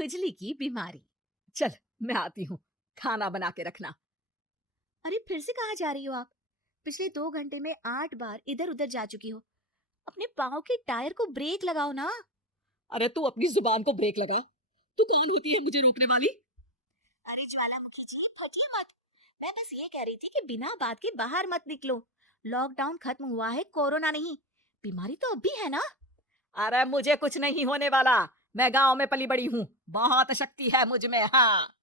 खुजली की बीमारी। चल, मैं आती हूँ, खाना बना के रखना। अरे फिर से कहाँ जा रही हो आप? पिछले 2 घंटे में 8 बार इधर उधर जा चुकी हो। अपने पाँव के टायर को ब्रेक लगाओ ना। अरे तू अपनी जुबान को ब्रेक लगा। तू कौन होती है मुझे रोकने वाली? अरे ज्वालामुखी जी, फटिए मत। मैं बस ये कह रही थी कि बिना बात के बाहर मत निकलो। लॉकडाउन खत्म हुआ है, कोरोना नहीं। बीमारी तो अब भी है ना। अरे मुझे कुछ नहीं होने वाला। मैं गांव में पली बड़ी हूँ, बहुत शक्ति है मुझ में। हाँ,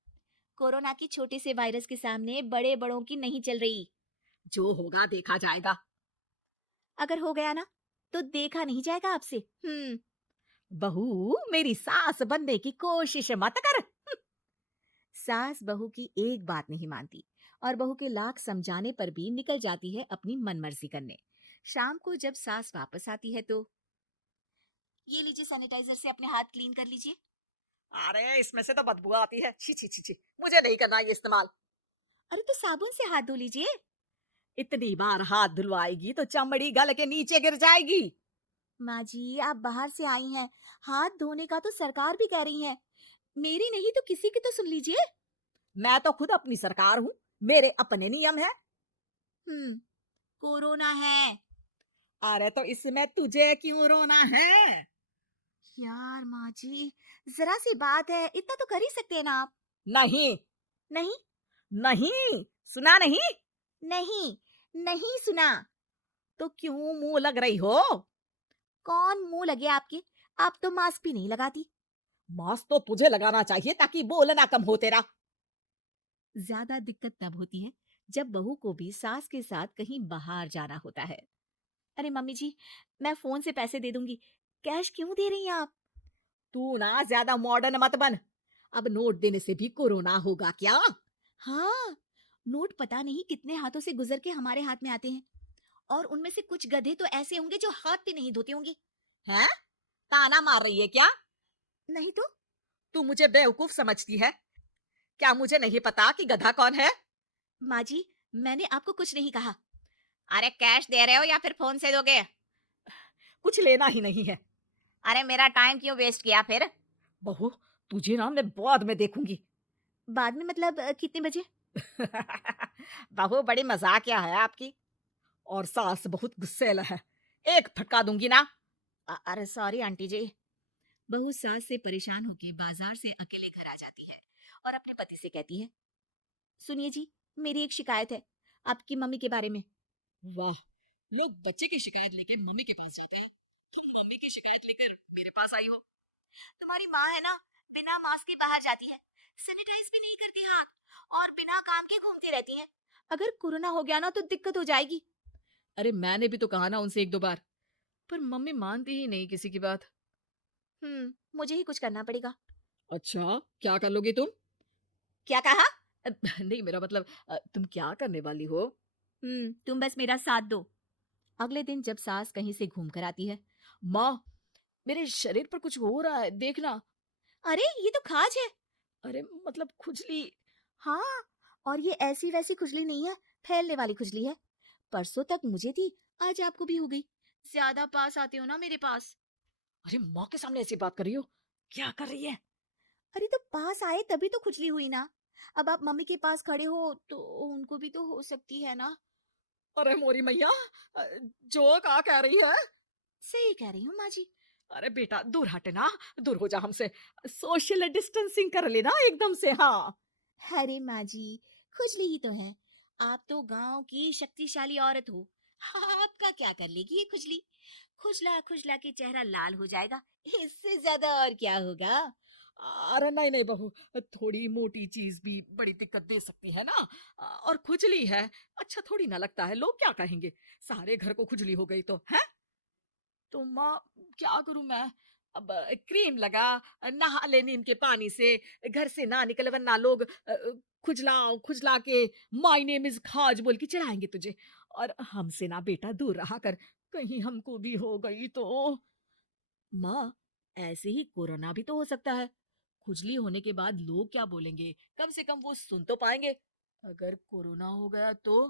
कोरोना की छोटे से वायरस के सामने बड़े बड़ों की नहीं चल रही। जो होगा देखा जाएगा। अगर हो गया ना, तो देखा नहीं जाएगा आपसे। बहू, मेरी सास बनने की कोशिश मत कर। सास बहू की एक बात नहीं मानती और बहू के लाख समझाने पर भी निकल जाती है अपनी मनमर्जी करने। शाम को जब सास वापस आती है तो ये लीजिए, सैनिटाइजर से अपने हाथ क्लीन कर लीजिए। अरे इसमें से तो बदबू आती है। छी छी छी छी, मुझे नहीं करना ये इस्तेमाल। अरे तो साबुन से हाथ धो लीजिए। इतनी बार हाथ धुलवाएगी तो चमड़ी गल के नीचे गिर जाएगी। माँ जी, आप बाहर से आई हैं, हाथ धोने का तो सरकार भी कह रही है। मेरी नहीं तो किसी की तो सुन लीजिए। मैं तो खुद अपनी सरकार हूँ, मेरे अपने नियम है। हम्म कोरोना है। अरे तो इसमें तुझे क्यों रोना है? यार माँ जी, जरा सी बात है, इतना तो कर ही सकते हैं ना आप। नहीं, नहीं, नहीं, सुना नहीं? नहीं, नहीं सुना। तो क्यों मुंह लग रही हो? कौन मुंह लगे आपके? आप तो मास्क भी नहीं लगाती। मास्क तो तुझे लगाना चाहिए ताकि बोलना कम हो तेरा। ज्यादा दिक्कत तब होती है जब बहू को भी सास के साथ कहीं बाहर जाना होता है। अरे मम्मी जी, मैं फोन से पैसे दे दूंगी। कैश क्यों दे रही हैं आप? तू ना ज्यादा मॉडर्न मत बन। अब नोट देने से भी कोरोना होगा क्या? हाँ, नोट पता नहीं कितने हाथों से गुजर के हमारे हाथ में आते हैं, और उनमें से कुछ गधे तो ऐसे होंगे जो हाथ भी नहीं धोते होंगे। हैं? ताना मार रही है क्या? नहीं तो। तू मुझे बेवकूफ समझती है? क्या मुझे नहीं पता कि गधा कौन है? माँ जी, मैंने आपको कुछ नहीं कहा। अरे कैश दे रहे हो या फिर फोन से दोगे? कुछ लेना ही नहीं है। अरे मेरा टाइम क्यों वेस्ट किया फिर? बहू, तुझे ना मैं बाद में देखूंगी। बाद में मतलब कितने बजे? बहू बड़ी मजाकिया है आपकी। और सास बहुत गुस्सैल है, एक फटका दूंगी ना। अरे सॉरी आंटी जी। बहू सास से परेशान होकर बाजार से अकेले घर आ जाती है और अपने पति से कहती है, सुनिए जी, मेरी एक शिकायत है आपकी मम्मी के बारे में। वाह, लोग बच्चे की शिकायत लेके मम्मी के पास जाते हैं, तुम मम्मी की शिकायत लेकर मेरे पास आई हो। तुम्हारी माँ है ना, बिना मास्क के बाहर जाती है, सैनिटाइज भी नहीं करती हाथ, और बिना काम के घूमती रहती है। अगर कोरोना हो गया ना तो दिक्कत हो जाएगी। अरे मैंने भी तो कहा ना उनसे एक दो बार, पर मम्मी मानती ही नहीं किसी की बात। मुझे ही कुछ करना पड़ेगा। अच्छा, क्या कर लोगे तुम? क्या कहा? नहीं, मेरा मतलब तुम क्या करने वाली हो? तुम बस मेरा साथ दो। अगले दिन जब सास कहीं से घूम कर आती है। माँ, मेरे शरीर पर कुछ हो रहा है, देखना। अरे ये तो खाज है। अरे मतलब खुजली। हाँ, और ये ऐसी वैसी खुजली नहीं है, फैलने वाली खुजली है। परसों तक मुझे थी, आज आपको भी हो गई। ज्यादा पास आते हो ना मेरे पास। अरे माँ के सामने ऐसी बात कर रही हो? क्या कर रही है? अरे तो पास आए तभी तो खुजली हुई ना। अब आप मम्मी के पास खड़े हो तो उनको भी तो हो सकती है ना। अरे मोरी मैया, अ, जो क्या कह रही है? सही कह रही हूँ माँ जी। अरे बेटा दूर हटना, दूर हो जा हमसे। सोशल डिस्टेंसिंग कर लेना एकदम से। हाँ, अरे माँ जी, खुजली ही तो है। आप तो गांव की शक्तिशाली औरत हो। आपका क्या कर लेगी ये खुजली? खुजला खुजला के चेहरा लाल हो जाएगा, इससे ज्यादा और क्या होगा? अरे नहीं नहीं बहू, थोड़ी मोटी चीज भी बड़ी दिक्कत दे सकती है ना। और खुजली है, अच्छा थोड़ी ना लगता है, लोग क्या कहेंगे? सारे घर को खुजली हो गई तो है। तो माँ, क्या करूं मैं? अब क्रीम लगा, नहा ले नीम के पानी से, घर से ना निकल वरना लोग खुजला खुजला के माय नेम इज खाज बोल के चिढ़ाएंगे तुझे। और हमसे ना बेटा दूर रहा कर, कहीं हमको भी हो गई तो। माँ, ऐसे ही कोरोना भी तो हो सकता है। खुजली होने के बाद लोग क्या बोलेंगे, कम से कम वो सुन तो पाएंगे। अगर कोरोना हो गया तो?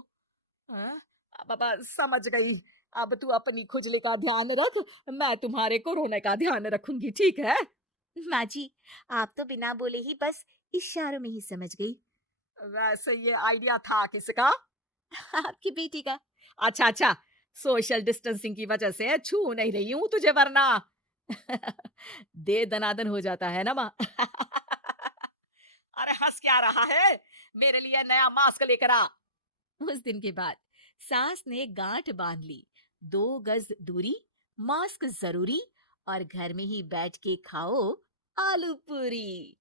हाँ? बाबा समझ गई। अब तू अपनी खुजली का ध्यान रख, मैं तुम्हारे कोरोना का ध्यान रखूंगी, ठीक है? माँ जी, आप तो बिना बोले ही बस इशारों में ही समझ गई। वैसे ये आइडिया था किसका? आपकी बेटी का। अच्छा, अच्छा, सोशल डिस्टेंसिंग की वजह से छू नहीं रही हूँ तुझे वरना दे दनादन हो जाता है ना माँ। अरे हँस क्या रहा है? मेरे लिए नया मास्क लेकर आ। उस दिन के बाद सास ने गांठ बांध ली। 2 गज दूरी, मास्क जरूरी, और घर में ही बैठ के खाओ आलू पूरी।